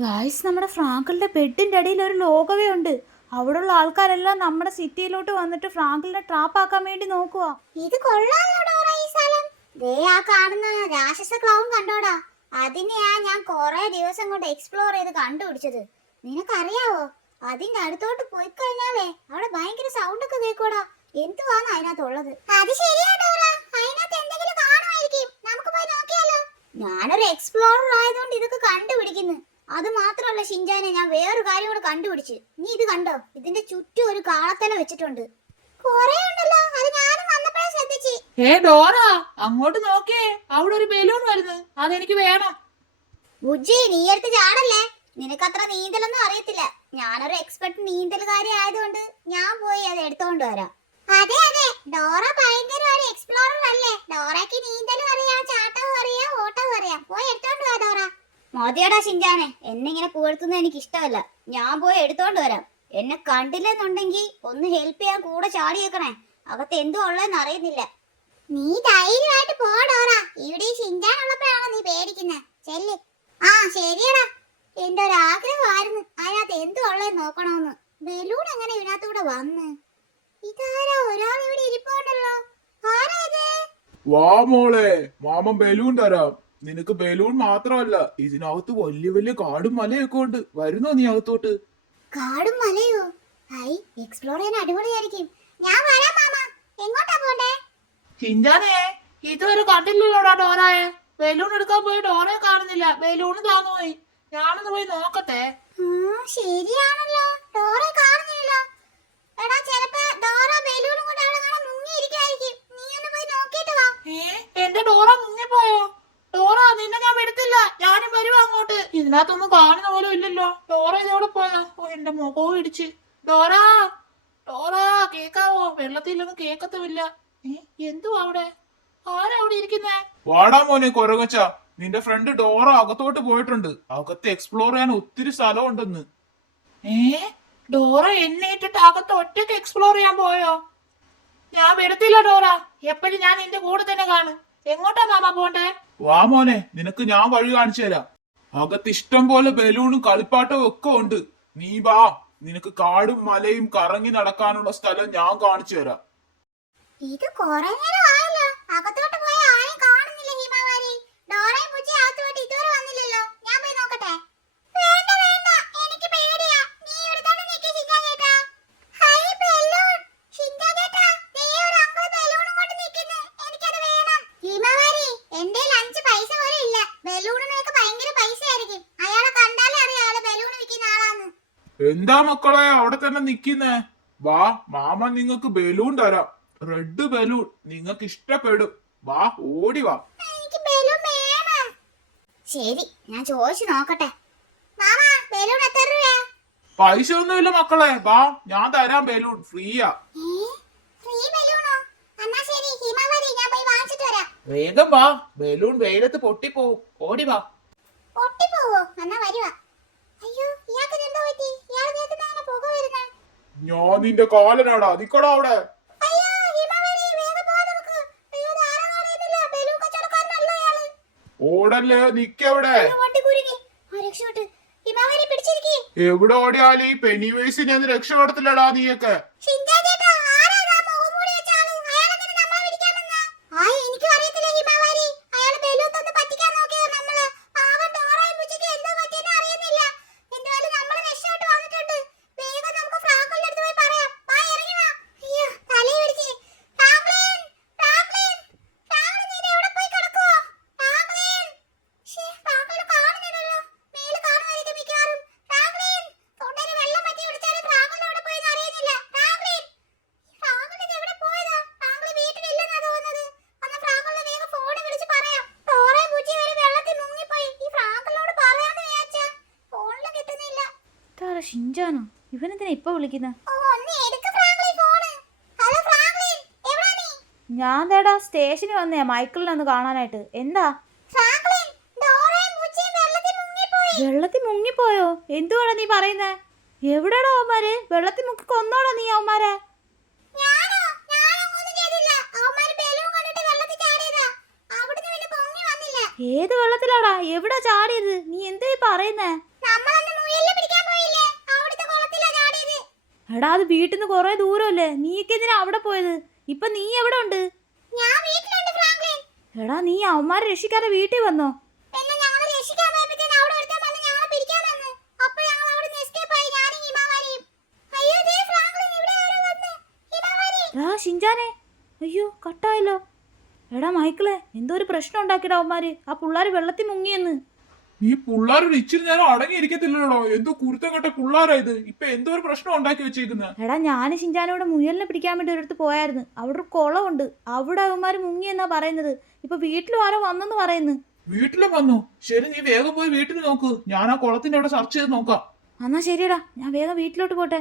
Guys, നമ്മുടെ ഫ്രാങ്കിളിന്റെ ബെഡിന്റെ അടിയിൽ ഒരു ലോകവേ ഉണ്ട്. അവിടെയുള്ള ആൾക്കാരെല്ലാം നമ്മുടെ സിറ്റിയിലോട്ട് വന്നിട്ട് ഫ്രാങ്കിളിനെ ട്രാപ്പ് ആക്കാൻ വേണ്ടി നോക്കുക. ഇത് കൊള്ളാലോ ഡോറ ഈ സ്ഥലം. ദേ ആ കാണുന്ന രാക്ഷസ ക്ലൗൺ കണ്ടോടാ. അതിനെയാ ഞാൻ കൊറേ ദിവസം കൊണ്ട് എക്സ്പ്ലോർ ചെയ്ത് കണ്ടുപിടിച്ചത്. നിനക്കറിയാവോ, അതിന്റെ അടുത്തോട്ട് പോയി കഴിഞ്ഞാലേ അവിടെ ഭയങ്കര സൗണ്ട് ഒക്കെ കേൾക്കൂടാ. എന്തുവാണ് അതിനകത്തുള്ളത്? അത് ശരിയാ ഡോറ, അതിനകത്ത് എന്തെങ്കിലും കാണുമായിരിക്കും. നമുക്ക് പോയി നോക്കിയാലോ? ഞാനൊരു എക്സ്പ്ലോറർ ആയതുകൊണ്ട് ഇതൊക്കെ കണ്ടുപിടിക്കുന്നു. അത് മാത്രമല്ല ഷിൻജാനെ, ഞാൻ വേറൊരു കാര്യം കൂടെ കണ്ടുപിടിച്ച്. നീ ഇത് കണ്ടോ? ഇതിന്റെ ചുറ്റും ഒരു കാളത്തല വെച്ചിട്ടുണ്ട്. കൊറേ ഉണ്ടല്ലോ, അത് ഞാനും വന്നപ്പോഴേ ശ്രദ്ധിച്ചു. ഡോറ, അങ്ങോട്ട് നോക്കേ, അവിടെ ഒരു ബലൂൺ വരുന്നു. അതെനിക്ക് വേണം. ബുജ്ജി, നീ എടുത്ത് ചാടല്ലേ. നിനക്കത്ര നീന്തലൊന്നും അറിയത്തില്ല. ഞാനൊരു എക്സ്പെർട്ട് നീന്തൽകാരി ആയതുകൊണ്ട് ഞാൻ പോയി അത് എടുത്തോണ്ട് വരാം. അതെ അതെ, ഡോറ ഭയങ്കര ഒരു എക്സ്പ്ലോറർ അല്ലേ. ഡോറയ്ക്ക് നീന്തലും അറിയാം, ചാട്ടവും അറിയാം, ഓട്ടവും അറിയാം. പോയി എടുത്തോണ്ട് വാ ഡോറ. മോദിയടാ ഷിൻജാനെ, എന്നെ ഇങ്ങനെ പുകഴ്ത്തുന്നത് എനിക്ക് ഇഷ്ടമല്ല. ഞാൻ പോയി എടുത്തോണ്ട് വരാം. എന്നെ കണ്ടില്ലെന്നുണ്ടെങ്കിൽ ഒന്ന് ഹെൽപ്പ് ചെയ്യാൻ കൂടെ ചാടിയേക്കണേ. അകത്ത് എന്തോ ഉള്ളതെന്ന് അറിയുന്നില്ല. നീ ധൈര്യമായിട്ട് പോ ഡോറ. ഇവിടെ ഷിൻജാൻ ഉള്ളപ്പോഴാണോ നീ പേടിക്കുന്നത്? ചെല്ല്. ആ ശരിയടാ, എന്റെ ഒരു ആഗ്രഹമായിരുന്നു അതിനകത്ത് എന്തോ ഉള്ളതെന്ന് നോക്കണമെന്ന്. ബലൂൺ എങ്ങനെ ഇതിനകത്തൂടെ വന്ന്? ഇതാരാ, ഒരാൾ ഇവിടെ ഇരിപ്പുണ്ടല്ലോ. ആരാ ഇത്? വാ മോളെ, മാമൻ ബലൂൺ തരാം. നിനക്ക് ബലൂൺ മാത്രമല്ല, ഇതിനകത്ത് വലിയ വലിയ കാടും മലയൊക്കെ ഉണ്ട്. വരുന്നോ നീ അകത്തോട്ട്? കാടും മലയോ? ഹൈ, എക്സ്പ്ലോർ ചെയ്യാൻ അടിപൊളിയായിരിക്കും. ഞാൻ വരാം മാമ. എങ്ങോട്ടാ പോണ്ടേ? ചിന്താനേ, ഇതുവരെ കണ്ടില്ലല്ലോടാ ഡോറായെ. ബലൂൺ എടുക്കാൻ പോയി ഡോറയെ കാണുന്നില്ല. ബലൂൺ താന്നു പോയി. ഞാനൊന്ന് പോയി നോക്കട്ടെ. ശരിയാണല്ലോ, ഡോറെ കാണുന്നില്ലല്ലോ. എടാ, ചിലപ്പോ ഡോറ ബലൂൺ കൊണ്ട് അവിടെ കാണാൻ മുങ്ങിയിരിക്കായിരിക്കും. നീ ഒന്ന് പോയി നോക്കിയിട്ട് വാ. എന്റെ ഡോറ മുങ്ങിപ്പോയോ? ഡോറ, നിന്നെ ഞാൻ വിടത്തില്ല. ഞാനും വരുവാ അങ്ങോട്ട്. ഇതിനകത്തൊന്നും കാണുന്ന പോലും ഇല്ലല്ലോ. ഡോറ ഇതെവിടെ പോയതാ? ഓ, എന്റെ മുഖവും ഇടിച്ച്. ഡോറ, ഡോറ കേക്കാവോ? വെള്ളത്തിലൊന്നും കേക്കത്തുമില്ല. എന്തുവാ അവിടെ? ആരാ അവിടെ ഇരിക്കുന്നേ? വാടാ മോനെ കൊരകൊച്ച, നിന്റെ ഫ്രണ്ട് ഡോറ അകത്തോട്ട് പോയിട്ടുണ്ട്. അകത്ത് എക്സ്പ്ലോർ ചെയ്യാൻ ഒത്തിരി സ്ഥലം ഉണ്ടെന്ന്. ഡോറ എന്നെ ഇട്ടിട്ട് അകത്ത് ഒറ്റയ്ക്ക് എക്സ്പ്ലോർ ചെയ്യാൻ പോയോ? ഞാൻ വരത്തില്ല ഡോറ. എപ്പോഴും ഞാൻ നിന്റെ കൂടെ തന്നെ കാണും. എങ്ങോട്ടാ മാമ പോണ്ടേ? വാ മോനെ, നിനക്ക് ഞാൻ വഴി കാണിച്ചു തരാം. അകത്ത് ഇഷ്ടം പോലെ ബലൂണും കളിപ്പാട്ടവും ഒക്കെ ഉണ്ട്. നീ വാ, നിനക്ക് കാടും മലയും കറങ്ങി നടക്കാനുള്ള സ്ഥലം ഞാൻ കാണിച്ചു തരാം. ഇത് കുറെ നേരം ആയല്ലോ. അകത്തോട്ട് പോയ ആരെയും കാണുന്നില്ല ഹിമാവാരി. ഡോറയും ബുജ്ജി അകത്തോട്ട് ഇതുവരെ വന്നില്ലല്ലോ. ഞാൻ പോയി നോക്കട്ടെ. വേണ്ട വേണ്ട, എനിക്ക് പേടിയാ. നീ ഇവിടെ തന്നെ നിൽക്ക് ഷിൻജാൻ ചേട്ടാ. High balloon. ഷിൻജാൻ ചേട്ടാ, ദേ ഒരു അങ്കിൾ ബലൂണും കൊണ്ട് നിൽക്കുന്നു. എനിക്കത് വേണം. ഹിമാവാരി, എന്റെ 5 പൈസ പോലും ഇല്ല. ബലൂണിനൊക്കെ ഭയങ്കര പൈസ ആയിരിക്കും. അയാളെ കണ്ടാലേ അറിയാം അയാള് ബലൂൺ വിൽക്കുന്ന ആളാന്ന്. എന്താ മക്കളെ അവിടെ തന്നെ നിക്കുന്നേ? വാ, മാമൻ നിങ്ങൾക്ക് ബലൂൺ തരാം. റെഡ് ബലൂൺ നിങ്ങൾക്ക് ഇഷ്ടപ്പെടും. വാ, ഓടി വാ. എനിക്ക് ബലൂൺ വേണം. ശരി, ഞാൻ ചോദിച്ചു നോക്കട്ടെ. മാമ, ബലൂൺ എത്ര രൂപയാ? പൈസ ഒന്നുമില്ല മക്കളെ. വാ, ഞാൻ തരാം ബലൂൺ. ഫ്രീയാ. ഫ്രീ ബലൂണോ? എന്നാ ശരി ഹിമാവരി, ഞാൻ പോയി വാങ്ങിച്ചിട്ട് വരാം. വേഗം വാ, ബലൂൺ വെയിലത്ത് പൊട്ടിപ്പോവും. ഓടി വാ. പൊട്ടിപ്പോവോ? എന്നാ വരുവാ. അയ്യോ, ഇയാൾക്ക് എന്തോ പറ്റി? ഇയാൾ നേരത്തെ അങ്ങനെ പുക വരുന്നേ. ഞാൻ നിന്റെ കാലനാടാ, നിക്കടാ അവിടെ. അയ്യോ ഹിമാവരി, വേഗം പോ നമുക്ക്. അയ്യോ, ആരാന്ന് അറിയുന്നില്ല. ബലൂൺ കച്ചവടക്കാരനല്ല ഇയാള്. ഓടല്ലേ, നിക്കവിടെ. അയ്യോ, വണ്ടി കുരുങ്ങി. രക്ഷപ്പെട്ട്. ഹിമാവരി പിടിച്ചിരിക്കേ. എവിടെ ഓടിയാലും ഈ പെനിവേസിനെ ഒന്ന് രക്ഷപ്പെടത്തില്ലടാ നീയൊക്കെ. ഷിൻജാൻ ചേട്ടാ, ആരാ ആ മുഖം മൂടി വെച്ച ആള്? അയാളെന്തിനാ നമ്മളെ പിടിക്കാൻ വന്നേ? എനിക്കും അറിയത്തില്ല ഹിമാവരി. അയാള് ബലൂൺ തന്ന് പറ്റിക്കാൻ നോക്കിയതാ നമ്മളെ. പാവം ഡോറയും ബുജ്ജിക്ക് എന്തോ പറ്റിയെന്ന് അറിയുന്നില്ല. എന്തായാലും നമ്മള് രക്ഷപ്പെട്ട് വന്നിട്ടുണ്ട്. വേഗം നമുക്ക് ഫ്രാങ്കിളിന്റെ അടുത്ത് പോയി പറയാം. വാ, ഇറങ്ങി വാ. അയ്യോ, തലയിൽ പിടിച്ച്. ഫ്രാങ്ക്ലിൻ, ഫ്രാങ്ക്ലിൻ, ഫ്രാങ്ക്ലിൻ, നീ എവിടെ പോയി കിടക്കുവാ? ഫ്രാങ്ക്ലിൻ. ഫ്രാങ്ക്ലിനെ കാണുന്നില്ലല്ലോ. മേലെ കാണുമായിരിക്കും മിക്കവാറും. ഫ്രാങ്ക്ലിൻ, തൊണ്ടയിൽ വെള്ളം പറ്റി പിടിച്ചാലും ഫ്രാങ്ക്ലിൻ എവിടെ പോയെന്ന് അറിയുന്നില്ല. ഫ്രാങ്ക്ലിൻ, ഫ്രാങ്ക്ലിൻ എവിടെ പോയതാ? ഫ്രാങ്ക്ലിൻ വീട്ടിലില്ലെന്നാ തോന്നുന്നത്. അന്ന് ഫ്രാങ്ക്ലിനെ വേഗം ഫോണിൽ വിളിച്ച് പറയാം. ഡോറയും ബുജ്ജിയും വരെ വെള്ളത്തിൽ മുങ്ങിപ്പോയി. ഈ ഫ്രാങ്ക്ലിനോട് പറയാന്ന് വിചാരിച്ചാ ഫോണിൽ കിട്ടുന്നില്ല. ഇതാരാ, ഷിൻജാനോ? ഇവനെന്തിനാ ഇപ്പൊ വിളിക്കുന്നത്? ഒന്ന് എടുക്ക് ഫ്രാങ്ക്ലിൻ ഫോണ്. ഹലോ ഫ്രാങ്ക്ലിൻ, എവിടാ നീ? ഞാൻ തേടാ സ്റ്റേഷനിൽ വന്നേ മൈക്കിളിനെ ഒന്ന് കാണാനായിട്ട്. എന്താ? ഫ്രാങ്ക്ലിൻ, ഡോറയും ബുജ്ജിയും വെള്ളത്തിൽ മുങ്ങിപ്പോയി. വെള്ളത്തിൽ മുങ്ങിപ്പോയോ? എന്തുവാടാ നീ പറയുന്നേ? എവിടെയാടാ അവന്മാര്? വെള്ളത്തിൽ മുക്കി കൊന്നോടാ നീ അവന്മാരെ? ഞാനോ? ഞാനൊന്നും ചെയ്തില്ല. അവന്മാര് ബലൂൺ കണ്ടിട്ട് വെള്ളത്തിൽ ചാടിയതാ. അവിടുന്ന് പിന്നെ പൊങ്ങി വന്നില്ല. ഏത് വെള്ളത്തിലാടാ? എവിടെ ചാടിയത്? നീ എന്താ ഈ പറയുന്നേ? നമ്മൾ എടാ അത് വീട്ടിൽ നിന്ന് കുറെ ദൂരമല്ലേ, നീയൊക്കെ എന്തിനാ അവിടെ പോയത്? ഇപ്പൊ നീ എവിടെ ഉണ്ട്? ഞാൻ വീട്ടിലുണ്ട് ഫ്രാങ്ക്ലിൻ. എടാ നീ അവന്മാരെ രക്ഷിക്കാതെ വീട്ടിൽ വന്നോ? പിന്നെ ഞങ്ങളെ രക്ഷിക്കാൻ പോയപ്പോഴത്തേന് അവിടെ ഒരുത്തൻ വന്ന് ഞങ്ങളെ പിടിക്കാൻ വന്നു. അപ്പോൾ ഞങ്ങൾ അവിടുന്ന് എസ്കേപ്പ് ആയി, ഞാനും ഹിമാവാരിയും. അയ്യോ ദേ ഫ്രാങ്ക്ലിൻ, ഇവിടെ ആരോ വന്ന്. ഹിമാവാരി. എടാ ഷിൻജാനെ, അയ്യോ കട്ടായല്ലോ. എടാ മൈക്കിളെ, എന്തോ ഒരു പ്രശ്നം ഉണ്ടാക്കിയടാ അവന്മാര്. ആ പിള്ളേർ വെള്ളത്തിൽ മുങ്ങിയെന്ന്. ഈ പിള്ളേർ ഇച്ചിരി നേരം അടങ്ങിയിരിക്കത്തില്ലല്ലോ. എന്തോ കുരുത്തം കെട്ട പിള്ളേരായത്. ഇപ്പൊ എന്തോ ഒരു പ്രശ്നം ഉണ്ടാക്കി വെച്ചേക്കുന്നത്. എടാ ഞാൻ ഷിൻജാനോട് മുയലിനെ പിടിക്കാൻ വേണ്ടി ഒരിടത്ത് പോയായിരുന്നു. അവിടെ ഒരു കുളമുണ്ട്, അവിടെ അവന്മാർ മുങ്ങിയെന്നാ പറയുന്നത്. ഇപ്പൊ വീട്ടിലും ആരോ വന്നെന്ന് പറയുന്നു. വീട്ടിലും വന്നു. ശരി, നീ വേഗം പോയി വീട്ടിൽ നോക്ക്. ഞാൻ ആ കുളത്തിന്റെ അവിടെ സെർച്ച് ചെയ്ത് നോക്കാം. എന്നാ ശരിയടാ, ഞാൻ വേഗം വീട്ടിലോട്ട് പോട്ടെ.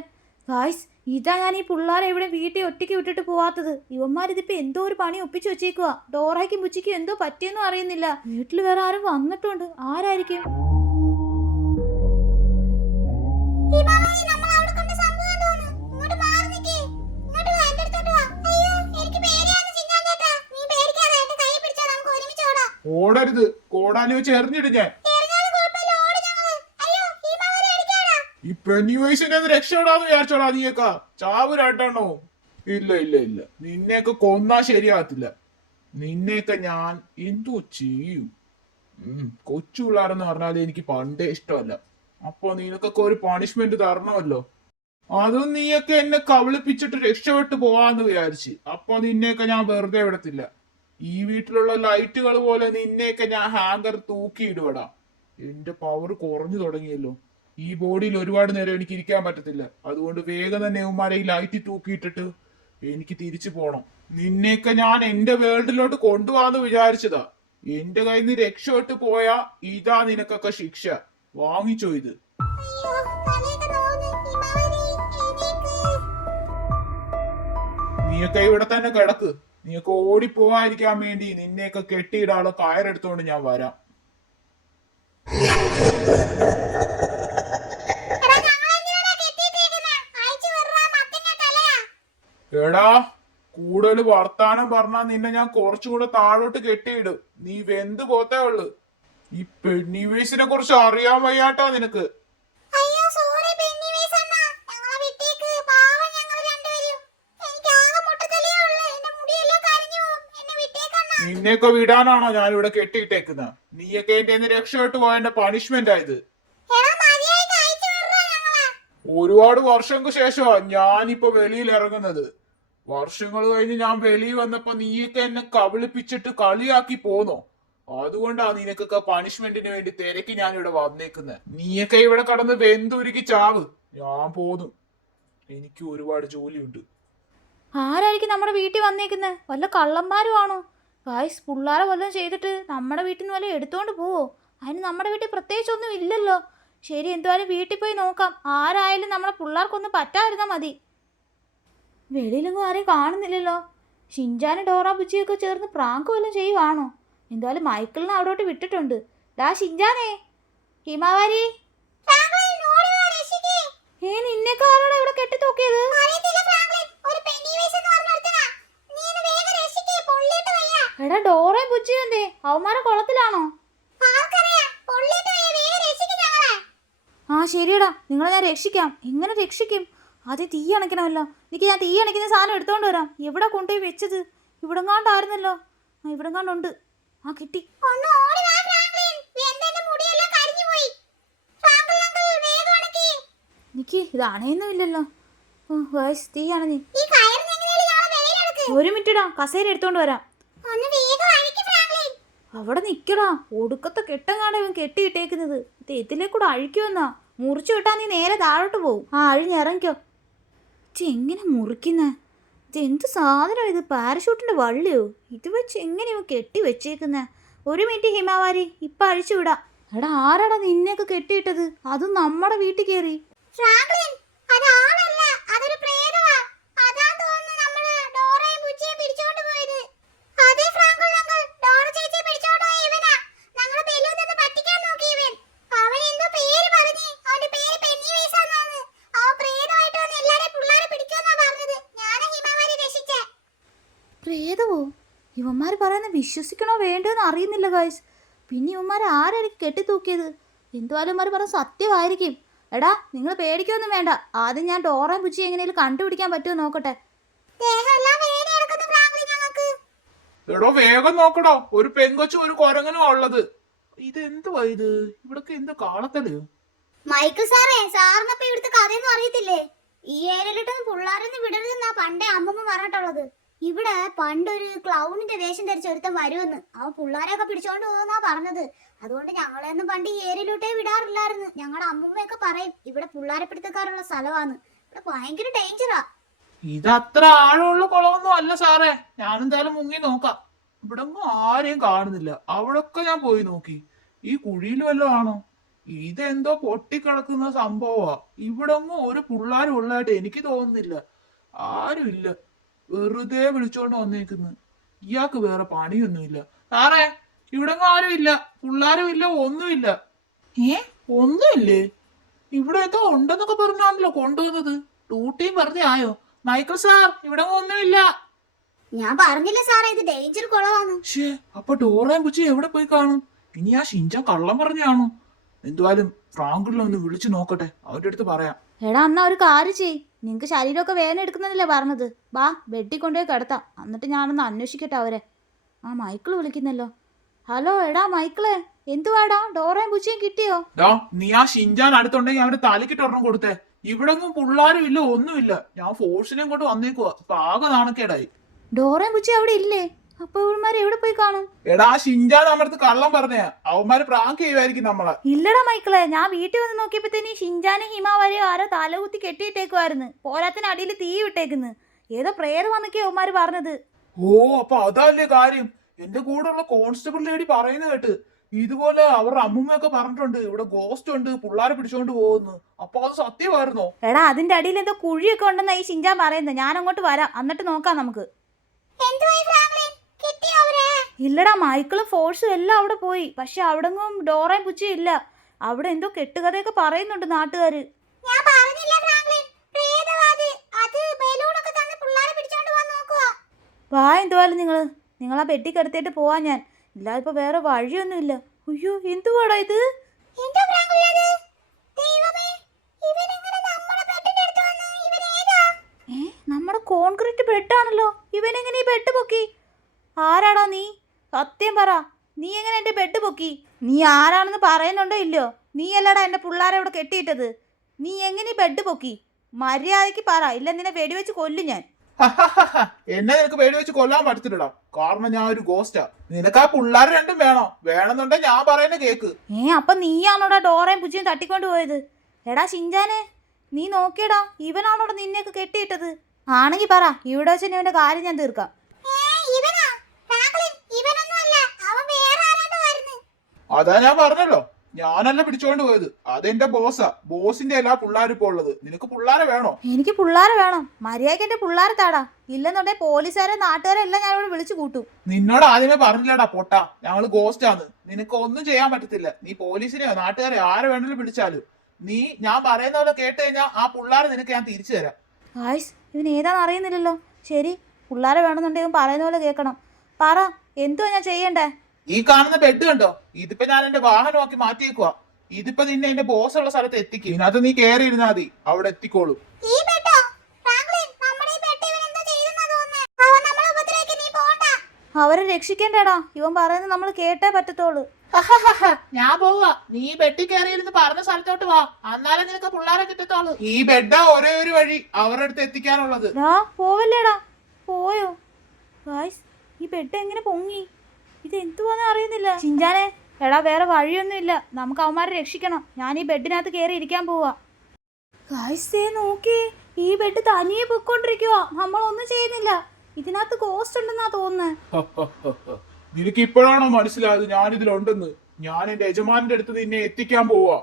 ഗായ്സ്, ഇതാ ഞാൻ ഈ പിള്ളേരെ ഇവിടെ വീട്ടിൽ ഒറ്റയ്ക്ക് വിട്ടിട്ട് പോവാത്തത്. ഇവന്മാരിതിപ്പോ എന്തോ ഒരു പണി ഒപ്പിച്ചു വെച്ചേക്കുവാ. ഡോറയ്ക്കും പുച്ചിക്കും എന്തോ പറ്റിയെന്നും അറിയുന്നില്ല. വീട്ടിൽ വേറെ ആരും വന്നിട്ടുണ്ട്. ആരായിരിക്കും? ഹിമാവാരി, നമ്മൾ അവിടെ കണ്ട സംഭവം തോന്നുന്നു. ഇങ്ങോട്ട് മാറി നിൽക്ക്. ഇങ്ങോട്ട് വാ, എൻ്റെ അടുത്തോട്ട് വാ. അയ്യോ എനിക്ക് പേടിയാണ് ചിന്നാൻ ചേട്ടാ. നീ പേടിക്കാതെ എൻ്റെ കൈ പിടിച്ചാൽ നമുക്ക് ഒരുമിച്ച് ഓടാം. ഓടരുത്, കോടാലി വെച്ച് എറിഞ്ഞിട്ട് ഞാൻ. എറിഞ്ഞാലും കുഴപ്പമില്ല, ഓട് ഞങ്ങള്. അയ്യോ ഹിമാവാരി അടിക്കാടാ. ഈ പെന്നിവൈസിനെ രക്ഷപ്പെടാന്ന് വിചാരിച്ചോടാ നീയൊക്കെ. ചാവ് രണ്ടെണ്ണോ? ഇല്ല ഇല്ല ഇല്ല, നിന്നെയൊക്കെ കൊന്നാ ശരിയാകത്തില്ല. നിന്നെയൊക്കെ ഞാൻ എന്തോ ചെയ്യും. കൊച്ചു പിള്ളേരെന്ന് പറഞ്ഞാൽ എനിക്ക് പണ്ടേ ഇഷ്ടമല്ല. അപ്പൊ നിനക്കൊക്കെ ഒരു പണിഷ്മെന്റ് തരണമല്ലോ. അതും നീയൊക്കെ എന്നെ കബളിപ്പിച്ചിട്ട് രക്ഷപ്പെട്ടു പോവാന്ന് വിചാരിച്ച്. അപ്പൊ നിന്നെയൊക്കെ ഞാൻ വെറുതെ വിടത്തില്ല. ഈ വീട്ടിലുള്ള ലൈറ്റുകൾ പോലെ നിന്നെയൊക്കെ ഞാൻ ഹാങ്കർ തൂക്കിയിടുവടാ. എന്റെ പവർ കുറഞ്ഞു തുടങ്ങിയല്ലോ. ഈ ബോഡിയിൽ ഒരുപാട് നേരം എനിക്ക് ഇരിക്കാൻ പറ്റത്തില്ല. അതുകൊണ്ട് വേഗം തന്നെ ഉമ്മാരെ ഈ ലൈറ്റ് തൂക്കിയിട്ടിട്ട് എനിക്ക് തിരിച്ചു പോണം. നിന്നെയൊക്കെ ഞാൻ എന്റെ വേൾഡിലോട്ട് കൊണ്ടുപോകാന്ന് വിചാരിച്ചതാ. എന്റെ കയ്യിൽ നിന്ന് രക്ഷപ്പെട്ട് പോയാ ഇതാ നിനക്കൊക്കെ ശിക്ഷ. വാങ്ങിച്ചോ ഇത്. അയ്യോ തലയൊക്കെ നോവുന്നു. ഹിമാവാരി എണീക്ക്. നീയൊക്കെ ഇവിടെ തന്നെ കിടക്ക്. നീയൊക്കെ ഓടിപ്പോവാതിരിക്കാൻ വേണ്ടി നിന്നെയൊക്കെ കെട്ടിയിടാനുള്ള കയറെടുത്തോണ്ട് ഞാൻ വരാം. എടാ ഞങ്ങളെന്തിനാടാ കെട്ടിയിട്ടേക്കുന്നെ? അഴിച്ചു വിടറാ, മത്തങ്ങ തലയാ. എടാ, കൂടുതൽ വർത്താനം പറഞ്ഞാ നിന്നെ ഞാൻ കുറച്ചുകൂടെ താഴോട്ട് കെട്ടിയിടും. നീ വെന്ത് പോത്തേ ഉള്ളു. ഈ പെണ്ണിവേസിനെ കുറിച്ച് അറിയാൻ വയ്യാട്ടോ നിനക്ക്. അയ്യോ സോറി പെന്നിവേസ് അണ്ണാ, ഞങ്ങളെ വിട്ടേക്ക്. പാവം ഞങ്ങൾ രണ്ടുപേരും. എനിക്ക് ആകെ മുട്ടത്തലയേ ഉള്ളൂ. എന്റെ മുടിയെല്ലാം കരിഞ്ഞു പോകും. എന്നെ വിട്ടേക്കണ്ണാ. നിന്നെയൊക്കെ വിടാനാണോ ഞാനിവിടെ കെട്ടിയിട്ടേക്കുന്നത്? നീയൊക്കെ എന്റെ കയ്യിന്ന് രക്ഷപ്പെട്ടു പോയതിന്റെ പണിഷ്മെന്റ് ആയത്. എടാ മര്യാദയ്ക്ക് അഴിച്ചു വിടറാ ഞങ്ങളെ. ഒരുപാട് വർഷങ്ങൾക്ക് ശേഷമാ ഞാനിപ്പോ വെളിയിൽ ഇറങ്ങുന്നത്. വർഷങ്ങൾ കഴിഞ്ഞ് ഞാൻ വെളിയിൽ വന്നപ്പോ നീയൊക്കെ എന്നെ കബളിപ്പിച്ചിട്ട് കളിയാക്കി പോന്നോ. അതുകൊണ്ടാ നിനക്കൊക്കെ പണിഷ്മെന്റിന് വേണ്ടി തിരക്കി ഞാൻ ഇവിടെ വന്നേക്കുന്നത്. നീയൊക്കെ ഇവിടെ കടന്ന് വെന്തുരുക്കി ചാവ്. ഞാൻ പോന്നു. എനിക്ക് ഒരുപാട് ജോലിയുണ്ട്. ആരായിരിക്കും നമ്മുടെ വീട്ടിൽ വന്നേക്കുന്നത്? വല്ല കള്ളന്മാരും ആണോ? ഗായ്സ്, പിള്ളേരെ വല്ലതും ചെയ്തിട്ട് നമ്മുടെ വീട്ടിൽ നിന്ന് വല്ലതും എടുത്തോണ്ട് പോവോ? അതിന് നമ്മുടെ വീട്ടിൽ പ്രത്യേകിച്ചൊന്നും ഇല്ലല്ലോ. ശരി, എന്തായാലും വീട്ടിൽ പോയി നോക്കാം. ആരായാലും നമ്മളെ പിള്ളേർക്കൊന്നും പറ്റാതിരുന്നാൽ മതി. വെളിയിലൊന്നും ആരെയും കാണുന്നില്ലല്ലോ. ഷിൻജാനും ഡോറ ബുച്ചിയൊക്കെ ചേർന്ന് പ്രാങ്ക് വല്ലതും ചെയ്യുവാണോ? എന്തായാലും മൈക്കിളിനെ അവിടോട്ട് വിട്ടിട്ടുണ്ട്. ഡാ ഷിൻജാനേ, ഹിമാവാരി, ഫ്രാങ്ക്ലിൻ ഓടി വാ, രക്ഷിക്ക്. നിന്നെയൊക്കെ ആരോടാ ഇവിടെ കെട്ടിത്തൂക്കിയത്? അറിയത്തില്ല ഫ്രാങ്ക്ലിൻ, ഒരു പെന്നിവേസ് എന്ന് പറഞ്ഞ ഒരുത്തനാ. നീ ഒന്ന് വേഗം രക്ഷിക്ക്, പൊള്ളിയിട്ട് വയ്യ. എടാ ഡോറയും ബുച്ചിയും എന്തേ? അവന്മാരെ കുളത്തിലാണോ? ആർക്കറിയാം, പൊള്ളിയിട്ട് വയ്യ. വേഗം രക്ഷിക്ക് ഞങ്ങളെ. ആ ശരിയടാ, നിങ്ങളെ ഞാൻ രക്ഷിക്കാം. എങ്ങനെ രക്ഷിക്കും? ആദ്യം തീ അണയ്ക്കണമല്ലോ. എനിക്ക് ഞാൻ തീ അണയ്ക്കുന്ന സാധനം എടുത്തോണ്ട് വരാം. എവിടെ കൊണ്ടുപോയി വെച്ചത്? ഇവിടെങ്ങാണ്ടായിരുന്നല്ലോ. ആ ഇവിടെങ്ങാണ്ടുണ്ട്. ആ കിട്ടി. ഒന്ന് ഓടി വാ ഫ്രാങ്ക്ലിൻ, വെന്തന്റെ മുടിയെല്ലാം കരിഞ്ഞു പോയി. ഫ്രാങ്ക്ലിൻ അങ്കിൾ വേഗം അണയ്ക്ക്. എനിക്ക് ഇത് അണയുന്നുമില്ലല്ലോ. ഓ വയസ്സ് തീ അണഞ്ഞ്. ഈ കയറിന് എങ്ങനെയാലും ഞങ്ങളെ വെളിയിലെടുക്ക്. ഒരു മിനിറ്റിടാ, കസേര എടുത്തോണ്ട് വരാം. ഒന്ന് വേഗം അഴിക്ക് ഫ്രാങ്ക്ലിൻ. അവിടെ നിക്കടാ. ഒടുക്കത്തെ കെട്ടങ്ങാണ് ഇവൻ കെട്ടിയിട്ടേക്കുന്നത്. ഇത് ഇതിലേക്കൂടെ അഴിക്കുമെന്നാ. മുറിച്ചു വിട്ടാ നീ നേരെ താഴോട്ട് പോവും. ആ അഴിഞ്ഞിറങ്ങിക്കോ. എങ്ങനെ മുറിക്കുന്നേ? ഇത് എന്ത് സാധനം ഇത്? പാരഷൂട്ടിന്റെ വള്ളിയോ? ഇത് വെച്ച് എങ്ങനെ ഇവ കെട്ടി വെച്ചേക്കുന്നേ? ഒരു മിനിറ്റ് ഹിമാവാരി, ഇപ്പൊ അഴിച്ചു വിടാം. എടാ ആരാടാ നിന്നെയൊക്കെ കെട്ടിയിട്ടത്? അതും നമ്മുടെ വീട്ടിൽ കയറി. ഫ്രാങ്ക്ലിൻ, അത് ആളല്ല, അതൊരു പ്രേതമാ. അതാ തോന്നുന്നു നമ്മള് ഡോറയും ബുച്ചിയും പിടിച്ചോണ്ട് പോയത്. അതെ ഫ്രാങ്ക്ലിൻ അങ്കിൾ, ഡോറ ചേച്ചിയെ പിടിച്ചോണ്ട് പോയ ഇവനാ. ഞങ്ങളെ ബലൂൺ തന്ന് പറ്റിക്കാൻ നോക്കി ഇവൻ. അവൻ എന്തോ പേര് പറഞ്ഞ്. അവന്റെ പേര് പെന്നിവേസ് എന്നാണ്. അവൻ പ്രേതമായിട്ട് വന്ന് എല്ലാരെയും പിള്ളേരെ പിടിക്കുമെന്നാ പറഞ്ഞത്. ഞാനാ ഹിമാവാരി രക്ഷിച്ചേ. പ്രേതവോ? ഇവന്മാർ പറയുന്നത് വിശ്വസിക്കണോ വേണ്ടോന്ന് അറിയുന്നില്ല ഗായ്സ്. പിന്നെ ഇവന്മാർ ആരായിരിക്കും കെട്ടിത്തൂക്കിയത്? എന്തുവാലും ഇവന്മാർ പറഞ്ഞ സത്യമായിരിക്കും. എടാ നിങ്ങൾ പേടിക്കൊന്നും വേണ്ട. ആദ്യം ഞാൻ ഡോറയും ബുച്ചി എങ്ങനെയും കണ്ടുപിടിക്കാൻ പറ്റുമോ നോക്കട്ടെ. ദേഹമെല്ലാം വേദനയെടുക്കുന്നു ഫ്രാങ്ക്ലിൻ ഞങ്ങൾക്ക്. എടോ വേഗം നോക്കടോ, ഒരു പെങ്കൊച്ചും ഒരു കുരങ്ങനും ഉള്ളത്. ഇതെന്തുവാ ഇത്? ഇവിടൊക്കെ എന്ത് കാണത്തല്? മൈക്കിൾ സാറേ, സാറിനപ്പ ഇവിടുത്തെ കഥയൊന്നും അറിയത്തില്ലേ? ഈ ഏരിയയിലിട്ടൊന്നും പിള്ളേരൊന്നും വിടരുതെന്നാ പണ്ടേ അമ്മമ്മ പറഞ്ഞിട്ടുള്ളത്. ഇവിടെ പണ്ടൊരു ക്ലൗണിന്റെ വേഷം ധരിച്ച ഒരുത്തൻ വരുമെന്ന്. അവൻ പിള്ളേരെയൊക്കെ പിടിച്ചോണ്ട് പോകുന്നാ പറഞ്ഞത്. അതുകൊണ്ട് ഞങ്ങളെയൊന്നും പണ്ട് ഈ ഏരിയയിലോട്ടേ വിടാറില്ലായിരുന്നു. ഞങ്ങളുടെ അമ്മമ്മയൊക്കെ പറയും ഇവിടെ പിള്ളേരെ പിടുത്തക്കാരുള്ള സ്ഥലമാന്ന്. ഇവിടെ ഭയങ്കര ഡേഞ്ചറാ. ഇതത്ര ആഴമുള്ള കുളമൊന്നും അല്ല സാറേ. ഞാനെന്തായാലും മുങ്ങി നോക്കാം. ഇവിടൊന്നും ആരെയും കാണുന്നില്ല. അവിടൊക്കെ ഞാൻ പോയി നോക്കി. ഈ കുഴിയിൽ വല്ലതും ആണോ? ഇതെന്തോ പൊട്ടിക്കിടക്കുന്ന സംഭവമാ. ഇവിടൊന്നും ഒരു പിള്ളേരും ഉള്ളതായിട്ട് എനിക്ക് തോന്നുന്നില്ല. ആരുമില്ല. വെറുതെ വിളിച്ചോണ്ട് വന്നേക്കുന്നു. ഇയാൾക്ക് വേറെ പണിയൊന്നുമില്ല. സാറേ, ഇവിടൊന്നും ആരുമില്ല. പിള്ളേരും ഇല്ല, ഒന്നുമില്ല. ഒന്നുമില്ലേ? ഇവിടെ എന്തോ ഉണ്ടെന്നൊക്കെ പറഞ്ഞാണല്ലോ കൊണ്ടുവന്നത്. ഡ്യൂട്ടിയും വെറുതെ ആയോ? മൈക്കിൾ സാർ, ഇവിടെ ഒന്നുമില്ല. ഞാൻ പറഞ്ഞില്ല സാറേ, ഇത് ഡേഞ്ചർ കുളവാന്ന്. ഷേ, അപ്പൊ ഡോറയും ബുച്ചി എവിടെ പോയി കാണും? ഇനി ആ ഷിൻചാൻ കള്ളം പറഞ്ഞാണോ? എന്തുവായാലും ഫ്രാങ്കിളിനെ ഒന്ന് വിളിച്ചു നോക്കട്ടെ, അവരുടെ അടുത്ത് പറയാം. എടാ എന്നാ ഒരു കാര്യം ചെയ്യ്. നിങ്ങക്ക് ശരീരമൊക്കെ വേദന എടുക്കുന്നതല്ലേ പറഞ്ഞത്? വാ, ബെഡിൽ കൊണ്ടുപോയി കിടത്താം. എന്നിട്ട് ഞാനൊന്ന് അന്വേഷിക്കട്ടെ അവരെ. ആ മൈക്കിള് വിളിക്കുന്നല്ലോ. ഹലോ എടാ മൈക്കിളെ, എന്തുവാടാ? ഡോറയും ബുച്ചിയും കിട്ടിയോ? നീ ആ ഷിൻചാൻ അടുത്തുണ്ടെങ്കിൽ അവന്റെ തലക്കിട്ട് ഒരെണ്ണം കൊടുത്തേ. ഇവിടെങ്ങും പിള്ളേരും ഇല്ല, ഒന്നുമില്ല. ഞാൻ ഫോഴ്സിനെയും കൊണ്ട് വന്നേക്കുവാ. ഇപ്പൊ ആകെ നാണക്കേടായി. ഡോറയും ബുച്ചി അവിടെ ഇല്ലേ? അപ്പൊ ഇവന്മാര് എവിടെ പോയി കാണും? എടാ, ആ ഷിൻചാൻ നമ്മുടെ കള്ളം പറഞ്ഞാ. അവന്മാര് പ്രാങ്ക് ചെയ്യുമായിരിക്കും നമ്മളെ. ഇല്ലടാ മൈക്കിളെ, ഞാൻ വീട്ടിൽ വന്ന് നോക്കിയപ്പോഴത്തേന് ഷിൻചാനും ഹിമാവരെയോ ആരോ തലകുത്തി കെട്ടിയിട്ടേക്കുമായിരുന്നു. പോരാത്തിന് അടിയിൽ തീ വിട്ടേക്കുന്നു. ഏതോ പ്രേതം വന്നൊക്കെയാ അവന്മാര് പറഞ്ഞത്. ഓ, അപ്പൊ അതല്ലേ കാര്യം. എന്റെ കൂടെ ഉള്ള കോൺസ്റ്റബിൾ ലേഡി പറയുന്നത് കേട്ട് ഇതുപോലെ അവരുടെ അമ്മൂമ്മയൊക്കെ പറഞ്ഞിട്ടുണ്ട് ഇവിടെ ഗോസ്റ്റ് ഉണ്ട്, പിള്ളേരെ പിടിച്ചോണ്ട് പോകുന്നു. അപ്പൊ അത് സത്യമായിരുന്നോ? എടാ, അതിന്റെ അടിയിൽ എന്തോ കുഴിയൊക്കെ ഉണ്ടെന്നാ ഈ ഷിൻചാൻ പറയുന്നത്. ഞാൻ അങ്ങോട്ട് വരാം, എന്നിട്ട് നോക്കാം നമുക്ക്. ഇല്ലടാ, മൈക്കിളും ഫോഴ്സും എല്ലാം അവിടെ പോയി. പക്ഷെ അവിടെങ്ങും ഡോറയും ബുച്ചിയും ഇല്ല. അവിടെ എന്തോ കെട്ടുകഥയൊക്കെ പറയുന്നുണ്ട് നാട്ടുകാര്. വാ, എന്തുവാലും നിങ്ങളാ പെട്ടി കിടത്തിയിട്ട് പോവാൻ ഞാൻ. ഇല്ലാതെ ഇപ്പൊ വേറെ വഴിയൊന്നുമില്ല. അയ്യോ, എന്തുവാടാ ഇത്? നമ്മുടെ കോൺക്രീറ്റ് ബെഡാണല്ലോ. ഇവനെങ്ങനെ ഈ ബെഡ് പൊക്കി? ആരാടാ നീ? സത്യം പറ, നീ എങ്ങനെ എന്റെ ബെഡ് പൊക്കി? നീ ആരാണെന്ന് പറയുന്നുണ്ടോ ഇല്ലയോ? നീ അല്ലടാ എന്റെ പിള്ളേരെ ഇവിടെ കെട്ടിയിട്ടത്. നീ എങ്ങനെ ഈ ബെഡ് പൊക്കി? മര്യാദയ്ക്ക് പറ, ഇല്ല നിന്നെ വെടിവെച്ച് കൊല്ലും ഞാൻ. എന്നെ നിനക്ക് പേടി വെച്ച് കൊല്ലാൻ പറ്റത്തില്ലടാ. കാരണം ഞാൻ ഒരു ഗോസ്റ്റാ. നിനക്ക് ആ പിള്ളേർ രണ്ടും വേണമെന്നുണ്ടെങ്കിൽ ഞാൻ പറയുന്ന കേക്ക്. അപ്പൊ നീയാണോടാ ഡോറയും ബുച്ചിയും തട്ടിക്കൊണ്ട് പോയത്? എടാ ഷിൻചാനെ, നീ നോക്കിയടാ, ഇവനാണോടാ നിന്നെയൊക്കെ കെട്ടിയിട്ടത്? ആണെങ്കി പറ, ഇവിടെ വെച്ച് ഇവന്റെ കാര്യം ഞാൻ തീർക്കാം. അതാ ഞാൻ പറഞ്ഞല്ലോ, ഞാനല്ല പിടിച്ചോണ്ട് പോയത്. അതെന്റെ ബോസാ. ബോസിന്റെ എല്ലാ പിള്ളേരിപ്പോ ഉള്ളത്. നിനക്ക് പിള്ളേരെ വേണോ? എനിക്ക് പിള്ളേരെ വേണം. മര്യാദയ്ക്ക് എന്റെ പിള്ളേരെ താടാ. ഇല്ലെന്നുണ്ടെങ്കിൽ പോലീസുകാരെ നാട്ടുകാരെ എല്ലാം ഞാൻ ഇവിടെ വിളിച്ചു കൂട്ടും. നിന്നോട് ആദ്യമേ പറഞ്ഞില്ലടാ പൊട്ടാ, ഞങ്ങള് ഗോസ്റ്റാന്ന്. നിനക്ക് ഒന്നും ചെയ്യാൻ പറ്റത്തില്ല. നീ പോലീസിനെയോ നാട്ടുകാരെ ആരെ വേണമെങ്കിലും വിളിച്ചാലും നീ ഞാൻ പറയുന്ന പോലെ കേട്ട് കഴിഞ്ഞാൽ ആ പിള്ളേരെ നിനക്ക് ഞാൻ തിരിച്ചു തരാം. ഗായ്സ്, ഇവൻ ഏതാണെന്ന് അറിയുന്നില്ലല്ലോ. ശരി, പിള്ളേരെ വേണമെന്നുണ്ടെങ്കിൽ പറയുന്ന പോലെ കേൾക്കണം. പറ, എന്തുവാ ഞാൻ ചെയ്യണ്ടേ? ഈ കാണുന്ന ബെഡ് കണ്ടോ? ഇതിപ്പോ ഞാൻ എന്റെ വാഹനമാക്കി മാറ്റിയേക്കുവാ. ഇതിപ്പോ നിന്നെ എന്റെ ബോസ് ഉള്ള സ്ഥലത്ത് എത്തിക്കും. ഇതിനകത്ത് നീ കയറി ഇരുന്നാ മതി, അവിടെ എത്തിക്കോളും. അവരെ രക്ഷിക്കേണ്ടടാ. ഇവൻ പറയുന്നത് നമ്മൾ കേട്ടേ പറ്റത്തുള്ളൂ. ഞാൻ പോവാ. നീ ബെഡി കയറിയിരുന്ന് പറഞ്ഞ സ്ഥലത്തോട്ട് വാ, എന്നാലേ നിനക്ക് പിള്ളേരെ കിട്ടത്തോളൂ. ഈ ബെഡാ ഒരേ ഒരു വഴി അവരുടെ അടുത്ത് എത്തിക്കാനുള്ളത്. പോവല്ലേടാ? പോയോ? ഗായ്സ്, ഈ ബെഡ് എങ്ങനെ പൊങ്ങി? ഇത് എന്തുവാന്ന് അറിയുന്നില്ല. ഷിൻചാനെ, എടാ വേറെ വഴിയൊന്നുമില്ല. നമുക്ക് അവന്മാരെ രക്ഷിക്കണം. ഞാൻ ഈ ബെഡിനകത്ത് കയറി ഇരിക്കാൻ പോവാ. ഗായ്സ്, നോക്കി, ഈ ബെഡ് തനിയെ പൊയ്ക്കൊണ്ടിരിക്കുവാ. നമ്മളൊന്നും ചെയ്യുന്നില്ല. ഇതിനകത്ത് ഗോസ്റ്റ് ഉണ്ടെന്നാ തോന്നുന്നത്. നിനക്ക് ഇപ്പോഴാണോ മനസ്സിലായത് ഞാൻ ഇതിലുണ്ടെന്ന്? ഞാൻ എന്റെ യജമാനന്റെ അടുത്ത് നിന്നെ എത്തിക്കാൻ പോവാ.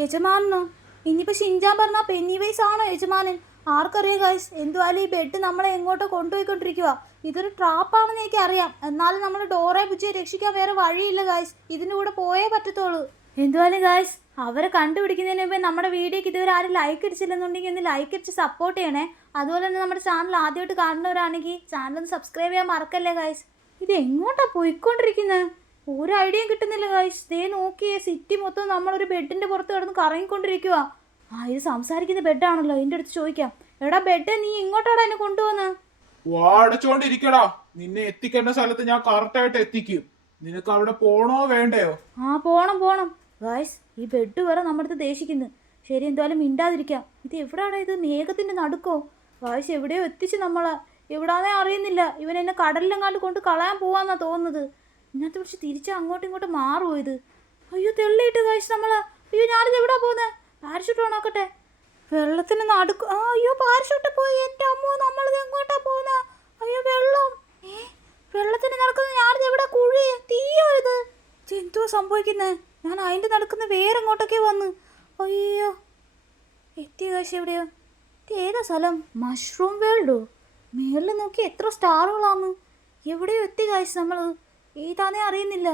യജമാനോ? ഇനിയിപ്പോ ഷിൻചാൻ പറഞ്ഞ പെന്നിവൈസ് ആണോ യജമാനൻ? ആർക്കറിയാം ഗൈസ്. എന്തുവായാലും ഈ ബെഡ് നമ്മളെ എങ്ങോട്ടോ കൊണ്ടുപോയിക്കൊണ്ടിരിക്കുക. ഇതൊരു ട്രാപ്പാണെന്ന് എനിക്ക് അറിയാം. എന്നാലും നമ്മൾ ഡോറെ ബുച്ചിയെ രക്ഷിക്കാൻ വേറെ വഴിയില്ല ഗൈസ്. ഇതിൻ്റെ കൂടെ പോയേ പറ്റത്തുള്ളൂ. എന്തുവായാലും ഗൈസ്, അവരെ കണ്ടുപിടിക്കുന്നതിന് മുമ്പേ നമ്മുടെ വീഡിയോക്ക് ഇതുവരെ ആരും ലൈക്ക് അടിച്ചില്ലെന്നുണ്ടെങ്കിൽ ഒന്ന് ലൈക്ക് അടിച്ച് സപ്പോർട്ട് ചെയ്യണേ. അതുപോലെ തന്നെ നമ്മുടെ ചാനൽ ആദ്യമായിട്ട് കാണുന്നവരാണെങ്കിൽ ചാനൽ ഒന്ന് സബ്സ്ക്രൈബ് ചെയ്യാൻ മറക്കല്ലേ ഗൈസ്. ഇത് എങ്ങോട്ടാ പോയിക്കൊണ്ടിരിക്കുന്നത്? ഒരു ഐഡിയയും കിട്ടുന്നില്ല ഗൈസ്. ദേ നോക്കിയേ, സിറ്റി മൊത്തം നമ്മളൊരു ബെഡിന്റെ പുറത്ത് കിടന്ന് കറങ്ങിക്കൊണ്ടിരിക്കുക. ആ ഇത് സംസാരിക്കുന്ന ബെഡാണല്ലോ, എൻ്റെ അടുത്ത് ചോദിക്കാം. എടാ ബെഡ്, നീ ഇങ്ങോട്ടാടാ എന്നെ കൊണ്ടുവന്ന്? വാടച്ചോണ്ടിരിക്കടാ. നിന്നെ എത്തിക്കേണ്ട സ്ഥലത്ത് ഞാൻ കറക്റ്റായിട്ട് എത്തിക്കും. നിനക്ക് അവിടെ പോണോ വേണ്ടയോ? ആ പോണം പോണം. ഗായ്സ്, ഈ ബെഡ് വരെ നമ്മുടെ അടുത്ത് ദേഷിക്കുന്നു. ശരി, എന്തായാലും മിണ്ടാതിരിക്കാം. ഇത് എവിടാടാ? ഇത് മേഘത്തിൻ്റെ നടുക്കോ? ഗായ്സ്, എവിടെയോ എത്തിച്ച് നമ്മളെ. എവിടാന്നേ അറിയുന്നില്ല. ഇവൻ എന്നെ കടലിലെങ്ങാണ്ട് കൊണ്ട് കളയാൻ പോവാന്നാ തോന്നുന്നത്. ഇന്നത്തെ പക്ഷെ തിരിച്ച് അങ്ങോട്ടും ഇങ്ങോട്ടും മാറുമോ ഇത്? അയ്യോ തെള്ളിയിട്ട് ഗായ്സ് നമ്മളെ. അയ്യോ ഞാനിത് എവിടാ പോകുന്നത്? പാരഷൂട്ട് ഓണാക്കട്ടെ. വെള്ളത്തിന് നടുക്ക്. ആ അയ്യോ പാരഷൂട്ട് പോയി. എൻ്റെ അമ്മോ, നമ്മളിത് എങ്ങോട്ടാ പോകുന്നത്? അയ്യോ വെള്ളം. വെള്ളത്തിന് നടക്കുന്നത് ഞാനിത് എവിടെ? കുഴി തീയോ ഇത്? എന്തോ സംഭവിക്കുന്നത്? ഞാൻ അതിൻ്റെ നടക്കുന്ന വേറെ എങ്ങോട്ടൊക്കെ വന്ന്. അയ്യോ എത്തിയ കാശ് എവിടെയോ? ഇത് ഏതാ സ്ഥലം? മഷ്റൂം വേൾഡോ? മേളിൽ നോക്കി എത്ര സ്റ്റാറുകളാണ്. എവിടെയോ എത്തി കാശ് നമ്മൾ. ഏതാന്നേ അറിയുന്നില്ല.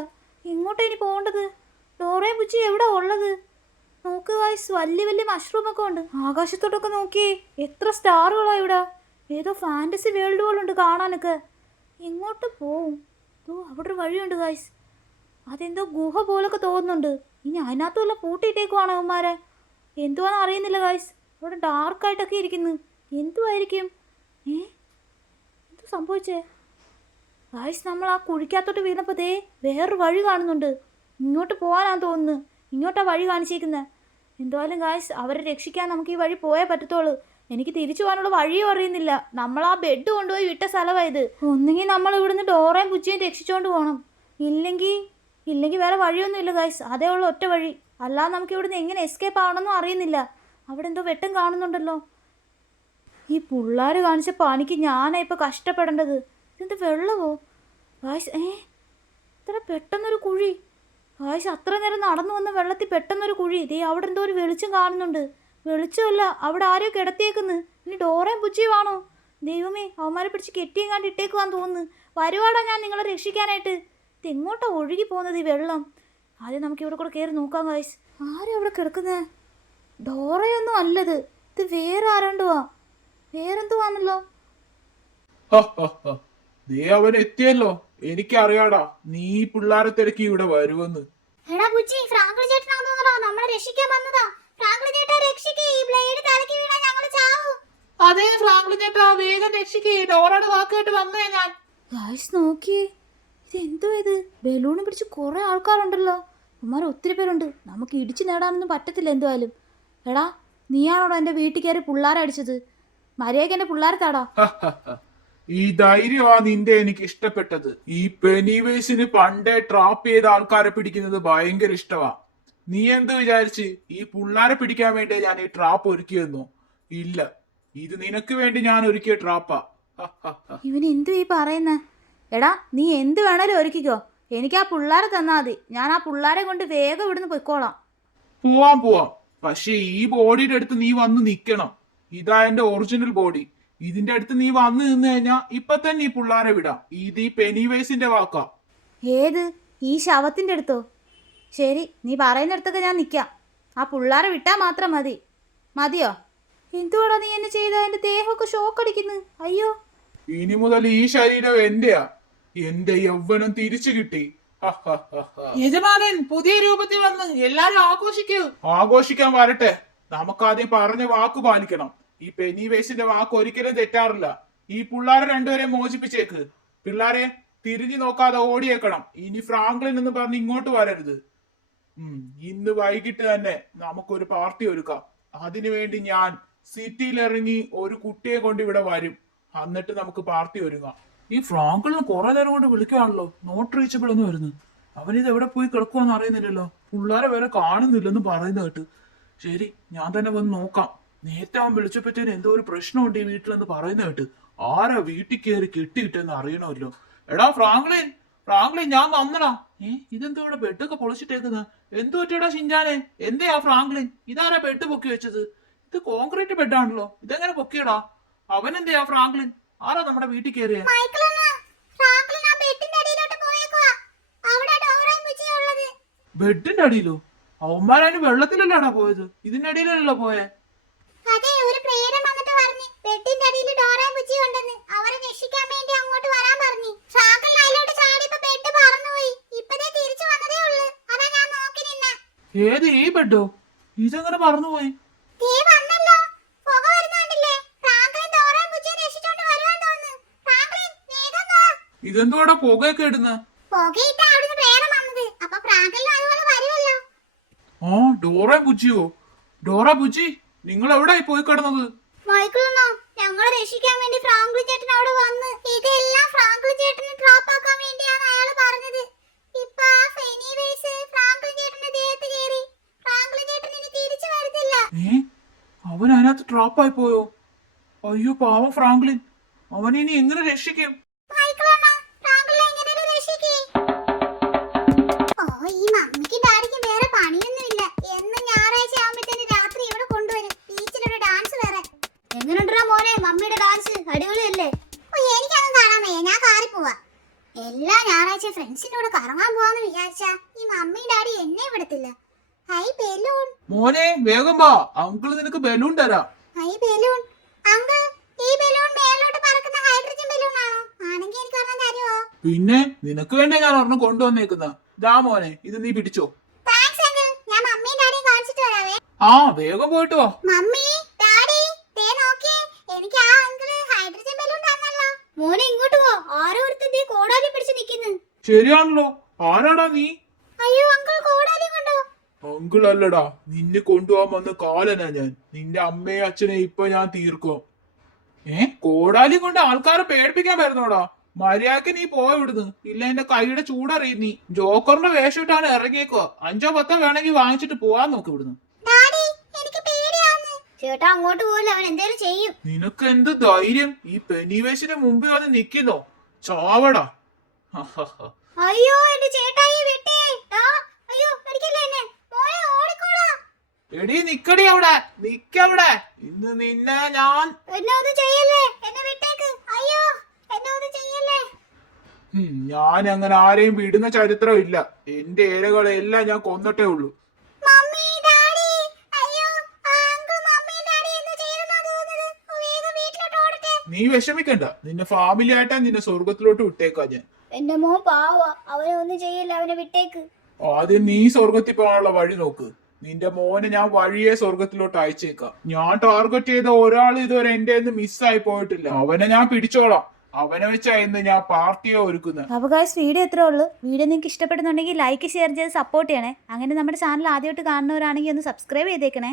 എങ്ങോട്ടാ ഇനി പോകേണ്ടത്? ഡോറയും പുച്ചി എവിടെ ഉള്ളത്? നോക്ക് കാശ്, വലിയ വലിയ മഷ്റൂമൊക്കെ ഉണ്ട്. ആകാശത്തോട്ടൊക്കെ നോക്കിയേ, എത്ര സ്റ്റാറുകളാ ഇവിടെ. ഏതോ ഫാൻറ്റസി വേൾഡ് പോലുണ്ട് കാണാനൊക്കെ. എങ്ങോട്ട് പോവും? അവിടെ ഒരു വഴിയുണ്ട് കാശ്. അതെന്തോ ഗുഹ പോലൊക്കെ തോന്നുന്നുണ്ട്. ഇനി അതിനകത്ത് വല്ല പൂട്ടിയിട്ടേക്കുവാണോ അവന്മാരെ? എന്തുവാന്ന് അറിയുന്നില്ല ഗായ്സ്. അവിടെ ഡാർക്കായിട്ടൊക്കെ ഇരിക്കുന്നു. എന്തുമായിരിക്കും? എന്തു സംഭവിച്ചേ? ഗായ്സ്, നമ്മൾ ആ കുഴിക്കകത്തോട്ട് വീണപ്പോൾ ദേ വേറൊരു വഴി കാണുന്നുണ്ട്. ഇങ്ങോട്ട് പോകാനാന്ന് തോന്നുന്നു. ഇങ്ങോട്ടാ വഴി കാണിച്ചേക്കുന്നത്. എന്തായാലും ഗായ്സ്, അവരെ രക്ഷിക്കാൻ നമുക്ക് ഈ വഴി പോയേ പറ്റത്തുള്ളൂ. എനിക്ക് തിരിച്ചു പോകാനുള്ള വഴിയും അറിയുന്നില്ല. നമ്മൾ ആ ബെഡ് കൊണ്ടുപോയി വിട്ട സ്ഥലമായത്. ഒന്നുകിൽ നമ്മൾ ഇവിടുന്ന് ഡോറയും പുച്ചിയും രക്ഷിച്ചുകൊണ്ട് പോകണം. ഇല്ലെങ്കിൽ വേറെ വഴിയൊന്നുമില്ല ഗായ്സ്. അതേ ഉള്ളൂ ഒറ്റ വഴി. അല്ലാതെ നമുക്ക് ഇവിടുന്ന് എങ്ങനെ എസ്കേപ്പ് ആവണമെന്നും അറിയുന്നില്ല. അവിടെ എന്തോ വെട്ടം കാണുന്നുണ്ടല്ലോ. ഈ പിള്ളേർ കാണിച്ച പണിക്ക് ഞാനാ ഇപ്പോൾ കഷ്ടപ്പെടേണ്ടത്. ഇതെന്ത് വെള്ളമോ ഗായ്സ്? ഇത്ര പെട്ടെന്നൊരു കുഴി. ഗായ്സ്, അത്ര നേരം നടന്നു വന്ന വെള്ളത്തിൽ പെട്ടെന്നൊരു കുഴി. ഇതേ അവിടെ എന്തോ ഒരു വെളിച്ചം കാണുന്നുണ്ട്. വെളിച്ചമല്ല, അവിടെ ആരോ കിടത്തിയേക്കുന്നു. ഇനി ഡോറയും പുച്ചിയുമാണോ? ദൈവമേ, അവന്മാരെ പിടിച്ച് കെട്ടിയെങ്ങാണ്ട് ഇട്ടേക്കുവാന്ന് തോന്നുന്നു. വരുവാടാ ഞാൻ നിങ്ങളെ രക്ഷിക്കാനായിട്ട്. ഇതെങ്ങോട്ടാ ഒഴുകി പോകുന്നത് ഈ വെള്ളം? ആദ്യം നമുക്ക് ഇവിടെ കൂടെ കയറി നോക്കാം ഗായ്സ്. ആരും അവിടെ കിടക്കുന്നത്? ഡോറയൊന്നും അല്ലത്. ഇത് വേറെ ആരാണ്ടുവാ. വേറെന്തുവാണല്ലോ. ദേ അവൻ എത്തിയല്ലോ. എനിക്കറിയാടാ നീ പിള്ളേരെ തിരക്കി ഇവിടെ വരുമെന്ന്. എടാ പുച്ചി, ഫ്രാങ്കിൾ ചേട്ടനാണെന്ന് തോന്നടാ നമ്മളെ രക്ഷിക്കാൻ വന്നതാ. ഫ്രാങ്കിൾ ചേട്ടാ രക്ഷിക്കേ, ഈ ബ്ലേഡ് തലയ്ക്ക് വീണാ ഞങ്ങള് ചാവും. അതേ ഫ്രാങ്കിൾ ചേട്ടാ, വേഗം രക്ഷിക്കേ. ഡോറയുടെ വാക്കായിട്ട് വന്നേ ഞാൻ. ഗായ്സ് നോക്കിയേ, ഇതെന്തോ ഇത്? ബലൂണും പിടിച്ച് കുറേ ആൾക്കാരുണ്ടല്ലോ. ഉമ്മാർ ഒത്തിരി പേരുണ്ട്. നമുക്ക് ഇടിച്ചു നേടാനൊന്നും പറ്റത്തില്ല എന്തായാലും. എടാ, നീയാണോടാ എൻ്റെ വീട്ടിൽ കയറി പിള്ളേരെ അടിച്ചത്? മര്യാദയ്ക്ക് എൻ്റെ പിള്ളേരെ താടാ. ഈ ധൈര്യമാ നിന്റെ എനിക്ക് ഇഷ്ടപ്പെട്ടത്. ഈ പെനിവേസിന് പണ്ടേ ട്രാപ്പ് ചെയ്ത ആൾക്കാരെ പിടിക്കുന്നത് ഭയങ്കര ഇഷ്ടമാ. നീ എന്ത് വിചാരിച്ച് ഈ പിള്ളേരെ പിടിക്കാൻ വേണ്ടി ഞാൻ ഈ ട്രാപ്പ് ഒരുക്കിയെന്നോ? ഇല്ല, ഇത് നിനക്ക് വേണ്ടി ഞാൻ ഒരുക്കിയ ട്രാപ്പാ. ഇവന് എന്തു ഈ പറയുന്നേ? എടാ, നീ എന്ത് വേണേലും ഒരുക്കിക്കോ. എനിക്ക് ആ പിള്ളേരെ തന്നാ മതി. ഞാൻ ആ പിള്ളേരെ കൊണ്ട് വേഗം ഇവിടുന്ന് പൊയ്ക്കോളാം. പോവാം. പക്ഷെ ഈ ബോഡിയുടെ അടുത്ത് നീ വന്ന് നിക്കണം. ഇതാ എന്റെ ഒറിജിനൽ ബോഡി. ഇതിന്റെ അടുത്ത് നീ വന്ന് നിന്ന് കഴിഞ്ഞാ ഇപ്പൊ തന്നെ ഈ പിള്ളേരെ വിടാം. ഇത് ഈ പെനിവേസിന്റെ വാക്കാ. ഏത്? ഈ ശവത്തിൻ്റെ അടുത്തോ? ശരി, നീ പറയുന്നിടത്തൊക്കെ ഞാൻ നിൽക്കാം. ആ പിള്ളേരെ വിട്ടാൽ മാത്രം മതിയോ? എന്തുവാടാ നീ എന്നെ ചെയ്ത? എൻ്റെ ദേഹമൊക്കെ ഷോക്കടിക്കുന്നു. അയ്യോ, ഇനി മുതൽ ഈ ശരീരം എന്റെയാ. എന്റെ യൗവനം തിരിച്ചു കിട്ടി. യജമാനൻ പുതിയ രൂപത്തിൽ വന്ന് എല്ലാരും ആഘോഷിക്കൂ. ആഘോഷിക്കാൻ വരട്ടെ. നമുക്കാദ്യം പറഞ്ഞ വാക്ക് പാലിക്കണം. ഈ പെനിവേസിന്റെ വാക്ക് ഒരിക്കലും തെറ്റാറില്ല. ഈ പിള്ളേരെ രണ്ടുപേരെ മോചിപ്പിച്ചേക്ക്. പിള്ളേരെ തിരിഞ്ഞു നോക്കാതെ ഓടിയേക്കണം. ഇനി ഫ്രാങ്ക്ലിൻ എന്ന് പറഞ്ഞ് ഇങ്ങോട്ട് വരരുത്. ഇന്ന് വൈകിട്ട് തന്നെ നമുക്കൊരു പാർട്ടി ഒരുക്കാം. അതിനുവേണ്ടി ഞാൻ സിറ്റിയിൽ ഇറങ്ങി ഒരു കുട്ടിയെ കൊണ്ട് ഇവിടെ വരും. എന്നിട്ട് നമുക്ക് പാർട്ടി ഒരുങ്ങാം. ഈ ഫ്രാങ്കിളിന് കുറെ നേരം കൊണ്ട് വിളിക്കുകയാണല്ലോ. നോട്ട് റീച്ചബിൾ എന്ന് വരുന്നു. അവനിത് എവിടെ പോയി കിടക്കുവാന്ന് അറിയുന്നില്ലല്ലോ. പിള്ളേരെ വേറെ കാണുന്നില്ലെന്ന് പറയുന്ന കേട്ട്. ശരി, ഞാൻ തന്നെ വന്ന് നോക്കാം. നേരത്തെ അവൻ വിളിച്ചപ്പോഴത്തേന് എന്തോ ഒരു പ്രശ്നമുണ്ട് ഈ വീട്ടിലെന്ന് പറയുന്ന കേട്ട്. ആരാ വീട്ടിൽ കയറി കെട്ടിയിട്ടെന്ന് അറിയണമല്ലോ. എടാ ഫ്രാങ്ക്ലിൻ, ഞാൻ വന്നടാ. ഇതെന്തോ ഇവിടെ ബെഡൊക്കെ പൊളിച്ചിട്ടേക്കുന്ന? എന്തു പറ്റിയടാ ഷിൻജാനെ? എന്തെയാ ഫ്രാങ്ക്ലിൻ? ഇതാരാ ബെഡ് പൊക്കി വെച്ചത്? ഇത് കോൺക്രീറ്റ് ബെഡാണല്ലോ. ഇതെങ്ങനെ പൊക്കിയടാ? അവനെന്തെയാ ഫ്രാങ്ക്ലിൻ? ആരാ നമ്മുടെ വീട്ടിൽ കയറിയ? ബെഡിന്റെ അടിയിലോ? അവന്മാരതിന് വെള്ളത്തിലല്ലാടാ പോയത്. ഇതിന്റെ അടിയിലല്ലോ പോയെ. അതെ, ഒരു പ്രേതം വന്നിട്ട് പറഞ്ഞു ബെഡിന്റെ അടിയിൽ ഡോറയും പുച്ചിയും ഉണ്ടെന്ന്. അവരെ രക്ഷിക്കാൻ വേണ്ടി അങ്ങോട്ട് വരാൻ പറഞ്ഞു. ഫ്രാങ്കിൾ അതിലോട്ട് ചാടിയപ്പോ ബെഡ് പറന്നുപോയി. ഇപ്പതേ തിരിച്ചു വന്നതേ ഉള്ളൂ. അതാ ഞാൻ നോക്കി നിന്നെ. ഏത്? ഈ ബെഡോ? ഇതെങ്ങനെ മറന്നുപോയി? ദേ വന്നല്ലോ. പുക വരുന്നുണ്ടല്ലേ? ഫ്രാങ്ക്ലിൻ ഡോറയും ബുച്ചിയും രക്ഷിച്ചോണ്ട് വരുവാൻ തോന്നുന്നു. ഫ്രാങ്ക്ലിൻ വേഗം വാ. ഇതെന്തോടാ പുകയൊക്കെ ഇടുന്ന? പുകയിട്ടാ അവിടുന്ന് പ്രേതം വന്നത്. അപ്പൊ ഫ്രാങ്ക്ലിനും അതുപോലെ വരുമല്ലോ. ആ ഡോറ ബുജിയോ? ഡോറ ബുജി, നിങ്ങൾ എവിടായി പോയി കിടന്നത്? മൈക്കിളെന്നോ ഞങ്ങളെ രക്ഷിക്കാൻ വേണ്ടി ഫ്രാങ്ക്ലിൻ ചേട്ടൻ അവിടെ വന്ന്. ഇതെല്ലാം ഫ്രാങ്ക്ലിൻ ചേട്ടനെ ട്രാപ്പ് ആക്കാൻ വേണ്ടിയാണ് അയാൾ പറഞ്ഞത്. ഇപ്പൊ ആ ഫെനി വേസ് ഫ്രാങ്ക്ലിൻ ചേട്ടന്റെ ദേഹത്ത് കേറി. ഫ്രാങ്ക്ലിൻ ചേട്ടൻ ഇനി തിരിച്ചു വരത്തില്ല. അവൻ അതിനകത്ത് ട്രാപ്പായി പോയോ? അയ്യോ പാവം ഫ്രാങ്ക്ലിൻ, അവനെ ഇനി എങ്ങനെ രക്ഷിക്കും? മൈക്കിളെന്നോ ഫ്രാങ്ക്ലിനെ എങ്ങനെ രക്ഷിക്കേ? ഓ ഈ മമ്മിക്ക് ഡാഡിക്ക് വേറെ പണിയൊന്നുമില്ല. എന്നും ഞായറാഴ്ച ആവുമ്പത്തേന് രാത്രി ഇവിടെ കൊണ്ടുവരും. ബീച്ചിലൊരു ഡാൻസ് വേറെ. എങ്ങനെയുണ്ടാ മോനെ മമ്മിയുടെ ഡാൻസ്? അടിപൊളിയല്ലേ? ഓ എനിക്കങ്ങ് കാണാൻ വയ്യ, ഞാൻ കാറി പോവാ. എല്ലാ ഞായറാഴ്ച ഫ്രണ്ട്സിന്റെ കൂടെ കറങ്ങാൻ പോവാന്ന് വിചാരിച്ചാ ഈ മമ്മി ഡാഡി എന്നെ വിടത്തില്ല. High balloon. മോനെ വേഗം വാ, അങ്കിൾ നിനക്ക് ബലൂൺ തരാം. High balloon. അങ്കിൾ ഈ ബലൂൺ മേലോട്ട് പറക്കുന്ന ഹൈഡ്രജൻ ബലൂൺ ആണോ? ആണെങ്കിൽ എനിക്ക് ഒരെണ്ണം തരുമോ? പിന്നെ നിനക്ക് വേണ്ടി ഞാൻ ഒരെണ്ണം കൊണ്ടുവന്നേക്കുന്ന. ദാ മോനെ, ഇത് നീ പിടിച്ചോ. Thanks uncle. ഞാൻ മമ്മിയും ഡാഡിയും കാണിച്ചിട്ട് വരാവേ. ആ വേഗം പോയിട്ട് വാ. മമ്മി ഡാഡി ദേ നോക്കിയേ, എനിക്ക് ആ അങ്കിൾ ഹൈഡ്രജൻ ബലൂൺ തന്നല്ലോ. മോനെ ഇങ്ങോട്ട് പോ. ആരോ ഒരുത്തൻ ദേ കോടാലി പിടിച്ച് നിക്കുന്നു. ശരിയാണല്ലോ, ആരാടാ നീ? അയ്യോ അങ്കിൾ കോടാലി കൊണ്ടോ? അങ്കിൾ അല്ലടാ, നിന്നെ കൊണ്ടുപോകാൻ വന്ന കാലനാ ഞാൻ. നിന്റെ അമ്മയും അച്ഛനെ ഇപ്പൊ ഞാൻ തീർക്കും. കോടാലി കൊണ്ട് ആൾക്കാരെ പേടിപ്പിക്കാൻ വരുന്നോടാ? മര്യാദക്ക് നീ പോയ ഇവിടുന്ന്, ഇല്ല എന്റെ കൈയുടെ ചൂടറിയും. നീ ജോക്കറിന്റെ വേഷം ഇട്ടാണ് ഇറങ്ങിയേക്കോ. 5 10 വേണമെങ്കിൽ വാങ്ങിച്ചിട്ട് പോവാൻ നോക്ക് ഇവിടുന്ന്. ഡാഡി എനിക്ക് പേടിയാവുന്നു. ചേട്ടാ അങ്ങോട്ട് പോവില്ല, അവൻ എന്തേലും ചെയ്യും. നിനക്ക് എന്ത് ധൈര്യം ഈ പെനിവേശിന്റെ മുമ്പിൽ വന്ന് നിക്കുന്നോ? ചാവടാ. അയ്യോ എന്റെ ചേട്ടായി വിട്ടേ. അയ്യോ അടിക്കല്ലേ എന്നെ. മോനെ ഓടിക്കോടാ. എടി നിക്കടി അവിടെ, നിക്കവിടെ. ഇന്ന് നിന്നെ ഞാൻ എന്നെ ഒന്നും ചെയ്യല്ലേ, എന്നെ വിട്ടേക്ക്. അയ്യോ എന്നെ ഒന്നും ചെയ്യല്ലേ. ഞാൻ അങ്ങനെ ആരെയും വിടുന്ന ചരിത്രം ഇല്ല. എന്റെ ഇരകളെല്ലാം ഞാൻ കൊന്നിട്ടേ ഉള്ളൂ. മമ്മി ഡാഡി അയ്യോ ആ അങ്കിൾ മമ്മി ഡാഡി എന്ന് ചെയ്തെന്നാ തോന്നുന്നത്. വേഗം വീട്ടിലോട്ട് ഓടട്ടെ. നീ വിഷമിക്കണ്ട, നിന്നെ ഫാമിലി ആയിട്ടാ നിന്നെ സ്വർഗത്തിലോട്ട് വിട്ടേക്കാ ഞാൻ. എന്റെ മോൻ പാവാ, അവനെ ഒന്നും ചെയ്യില്ല, അവനെ വിട്ടേക്ക്. ആദ്യം നീ സ്വർഗത്തിൽ പോകാനുള്ള വഴി നോക്ക്. നിന്റെ മോനെ ഞാൻ വഴിയെ സ്വർഗത്തിലോട്ട് അയച്ചേക്കാം. ഞാൻ ടാർഗറ്റ് ചെയ്ത ഒരാൾ ഇതുവരെ എന്റെ മിസ്സായി പോയിട്ടില്ല. അവനെ ഞാൻ പിടിച്ചോളാം. അവനെ വെച്ചാ ഇന്ന് ഞാൻ പാർട്ടിയെ ഒരുക്കുന്നത്. അപ്പോൾ ഗൈസ് വീഡിയോ ഇത്രേ ഉള്ളൂ. വീഡിയോ നിങ്ങൾക്ക് ഇഷ്ടപ്പെടുന്നുണ്ടെങ്കിൽ ലൈക്ക് ഷെയർ ചെയ്ത് സപ്പോർട്ട് ചെയ്യണേ. അങ്ങനെ നമ്മുടെ ചാനൽ ആദ്യമായിട്ട് കാണുന്നവരാണെങ്കിൽ ഒന്ന് സബ്സ്ക്രൈബ് ചെയ്തേക്കണേ.